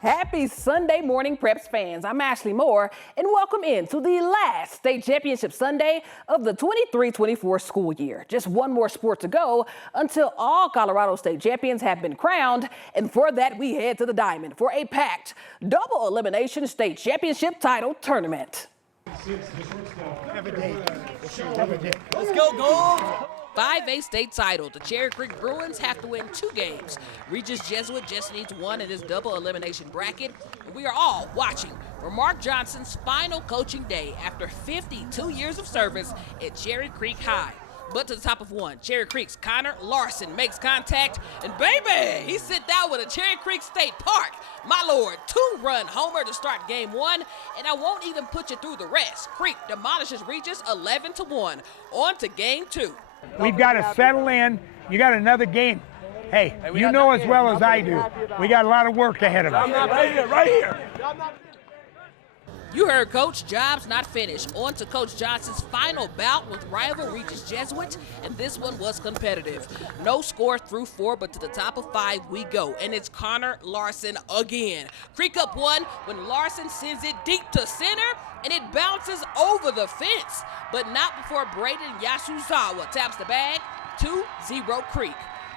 Happy Sunday morning, Preps fans. I'm Ashley Moore, and welcome in to the last state championship Sunday of the 23-24 school year. Just one more sport to go until all Colorado State champions have been crowned, and for that, we head to the Diamond for a packed double elimination state championship title tournament. Let's go, Gold! 5A state title. The Cherry Creek Bruins have to win 2 games. Regis Jesuit just needs 1 in this double elimination bracket. And we are all watching for Mark Johnson's final coaching day after 52 years of service at Cherry Creek High. But to the top of 1, Cherry Creek's Connor Larson makes contact, and baby, he sent down with a Cherry Creek State Park. My lord, 2-run homer to start game 1, and I won't even put you through the rest. Creek demolishes Regis 11-1. On to game 2. We've got to settle in. You got another game. Hey, you know as well as I do, we got a lot of work ahead of us. Right here. You heard Coach, job's not finished. On to Coach Johnson's final bout with rival Regis Jesuit, and this one was competitive. No score through 4, but to the top of 5 we go, and it's Connor Larson again. Creek up 1 when Larson sends it deep to center, and it bounces over the fence, but not before Braden Yasuzawa taps the bag. 2-0 Creek.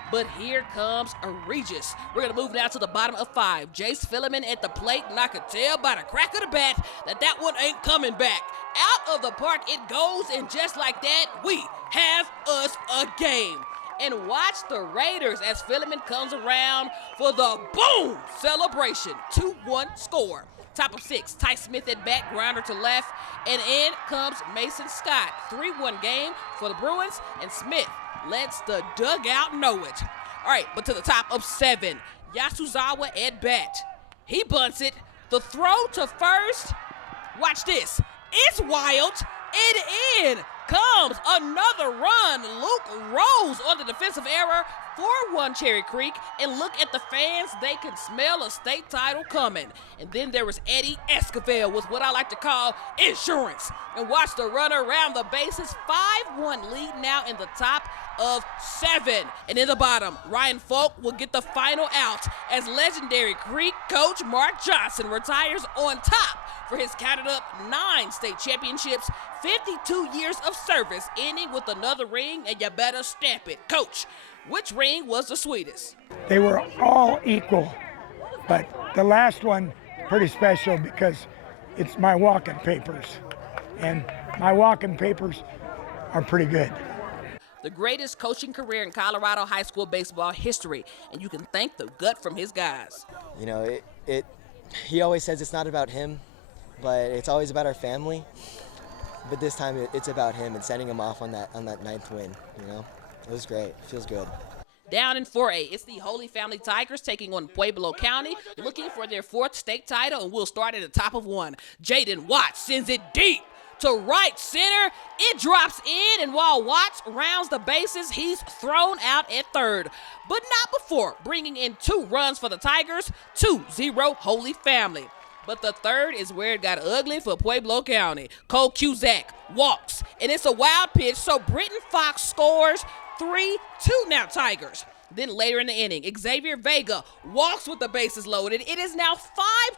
But here comes a Regis. We're going to move now to the bottom of 5. Jace Filliman at the plate, and I could tell by the crack of the bat that one ain't coming back. Out of the park it goes, and just like that, we have us a game. And watch the Raiders as Filliman comes around for the boom celebration. 2-1 score. Top of 6, Ty Smith at bat, grounder to left, and in comes Mason Scott. 3-1 game for the Bruins, and Smith lets the dugout know it. All right, but to the top of 7, Yasuzawa at bat. He bunts it. The throw to first. Watch this. It's wild. And in comes another run. Luke Rose on the defensive error. 4-1 Cherry Creek, and look at the fans. They can smell a state title coming. And then there was Eddie Esquivel with what I like to call insurance. And watch the runner around the bases. 5-1 lead now in the top of 7. And in the bottom, Ryan Folk will get the final out as legendary Creek coach Mark Johnson retires on top for his counted up 9 state championships, 52 years of service, ending with another ring, and you better stamp it. Coach, which ring was the sweetest? They were all equal, but the last one pretty special because it's my walking papers, and my walking papers are pretty good. The greatest coaching career in Colorado high school baseball history, and you can thank the gut from his guys. You know, he always says it's not about him, but it's always about our family. But this time it's about him and sending him off on that 9th win, you know? It was great. It feels good. Down in 4A, it's the Holy Family Tigers taking on Pueblo County, looking for their 4th state title, and we'll start at the top of 1. Jaden Watts sends it deep to right center. It drops in, and while Watts rounds the bases, he's thrown out at 3rd. But not before bringing in 2 runs for the Tigers. 2-0 Holy Family. But the 3rd is where it got ugly for Pueblo County. Cole Cusack walks, and it's a wild pitch, so Britton Fox scores. 3-2 now Tigers. Then later in the inning, Xavier Vega walks with the bases loaded. It is now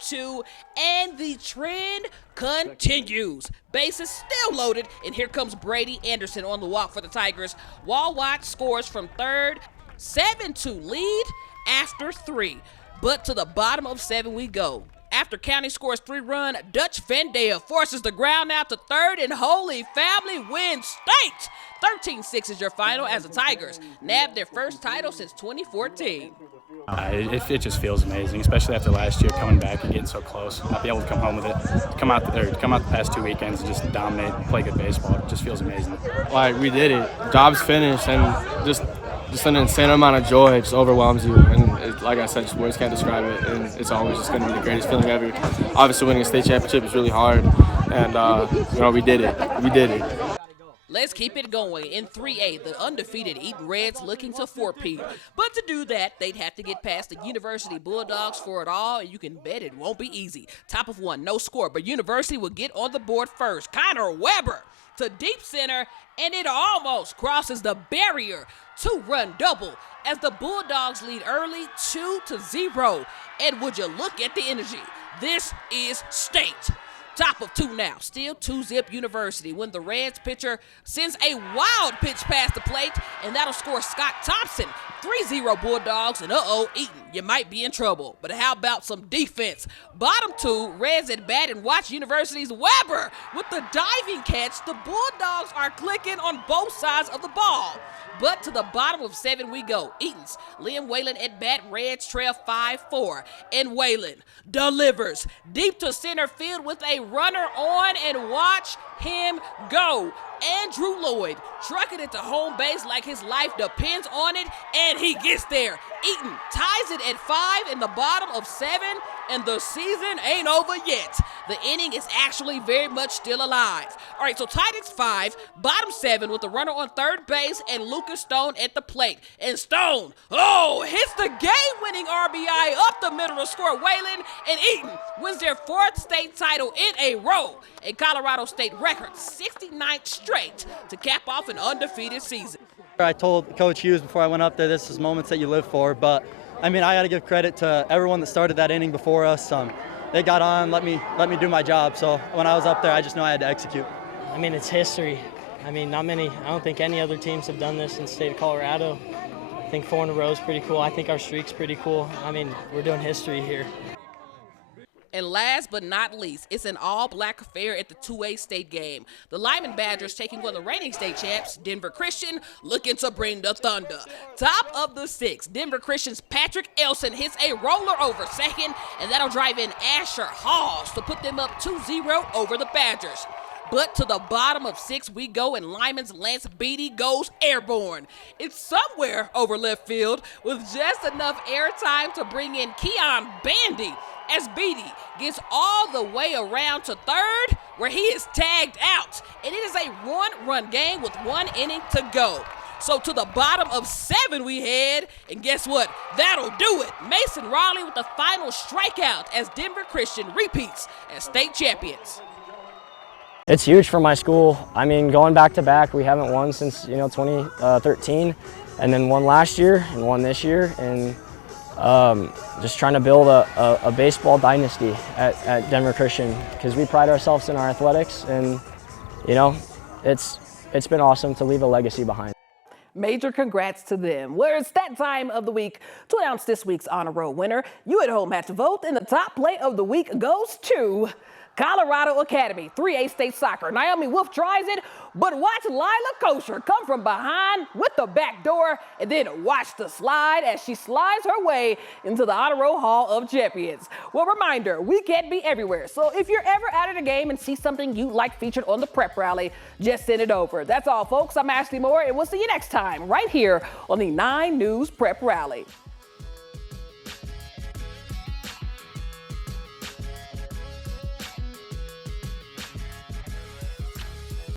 5-2, and the trend continues. Bases still loaded, and here comes Brady Anderson on the walk for the Tigers. Wall Watts scores from 3rd. 7-2 lead after 3. But to the bottom of 7 we go. After County scores 3-run, Dutch Vendale forces the ground out to 3rd, and Holy Family wins state. 13-6 is your final as the Tigers nabbed their first title since 2014. It just feels amazing, especially after last year, coming back and getting so close. Not be able to come home with it, come out the past 2 weekends and just dominate, play good baseball. It just feels amazing. Like, we did it. Job's finished, and just an insane amount of joy. It just overwhelms you, and like I said, just words can't describe it, and it's always just going to be the greatest feeling ever. Obviously, winning a state championship is really hard, and we did it. We did it. Let's keep it going. In 3A, the undefeated Eaton Reds looking to 4P. But to do that, they'd have to get past the University Bulldogs for it all, and you can bet it won't be easy. Top of 1, no score, but University will get on the board first. Connor Weber to deep center, and it almost crosses the barrier. 2-run double as the Bulldogs lead early 2-0. And would you look at the energy? This is state. Top of 2 now, still 2-zip University when the Reds pitcher sends a wild pitch past the plate, and that'll score Scott Thompson. 3-0 Bulldogs, and Eaton, you might be in trouble. But how about some defense? Bottom 2, Reds at bat, and watch University's Weber with the diving catch. The Bulldogs are clicking on both sides of the ball. But to the bottom of 7 we go. Eaton's Liam Whalen at bat, Reds trail 5-4. And Whalen delivers deep to center field with a runner on, and watch him go. Andrew Lloyd trucking it to home base like his life depends on it, and he gets there. Eaton ties it at 5 in the bottom of 7, and the season ain't over yet. The inning is actually very much still alive. All right, so tied at 5, bottom 7 with the runner on third base and Lucas Stone at the plate. And Stone, hits the game-winning RBI up the middle to score Whalen, and Eaton wins their 4th state title in a row. A Colorado State record 69th straight to cap off an undefeated season. I told Coach Hughes before I went up there, this is moments that you live for, but I mean, I got to give credit to everyone that started that inning before us. They got on, let me do my job. So when I was up there, I just know I had to execute. I mean, it's history. I mean, I don't think any other teams have done this in the state of Colorado. I think 4 in a row is pretty cool. I think our streak's pretty cool. I mean, we're doing history here. And last but not least, it's an all-black affair at the 2A state game. The Lyman Badgers taking on the reigning state champs, Denver Christian, looking to bring the thunder. Top of the 6, Denver Christian's Patrick Elson hits a roller over second, and that'll drive in Asher Halls to put them up 2-0 over the Badgers. But to the bottom of 6 we go, and Lyman's Lance Beatty goes airborne. It's somewhere over left field with just enough airtime to bring in Keon Bandy, as Beatty gets all the way around to third, where he is tagged out. And it is a 1-run game with 1 inning to go. So to the bottom of 7 we head, and guess what? That'll do it. Mason Raleigh with the final strikeout as Denver Christian repeats as state champions. It's huge for my school. I mean, going back to back, we haven't won since 2013, and then won last year and won this year, and just trying to build a baseball dynasty at Denver Christian, because we pride ourselves in our athletics, and it's been awesome to leave a legacy behind. Major congrats to them. Well, it's that time of the week to announce this week's Honor Roll winner. You at home had to vote, and the top play of the week goes to Colorado Academy, 3A state soccer. Naomi Wolf tries it, but watch Lila Kosher come from behind with the back door, and then watch the slide as she slides her way into the Honor Roll Hall of Champions. Well, reminder, we can't be everywhere, so if you're ever out at a game and see something you'd like featured on the Prep Rally, just send it over. That's all, folks. I'm Ashley Moore, and we'll see you next time right here on the 9 News Prep Rally.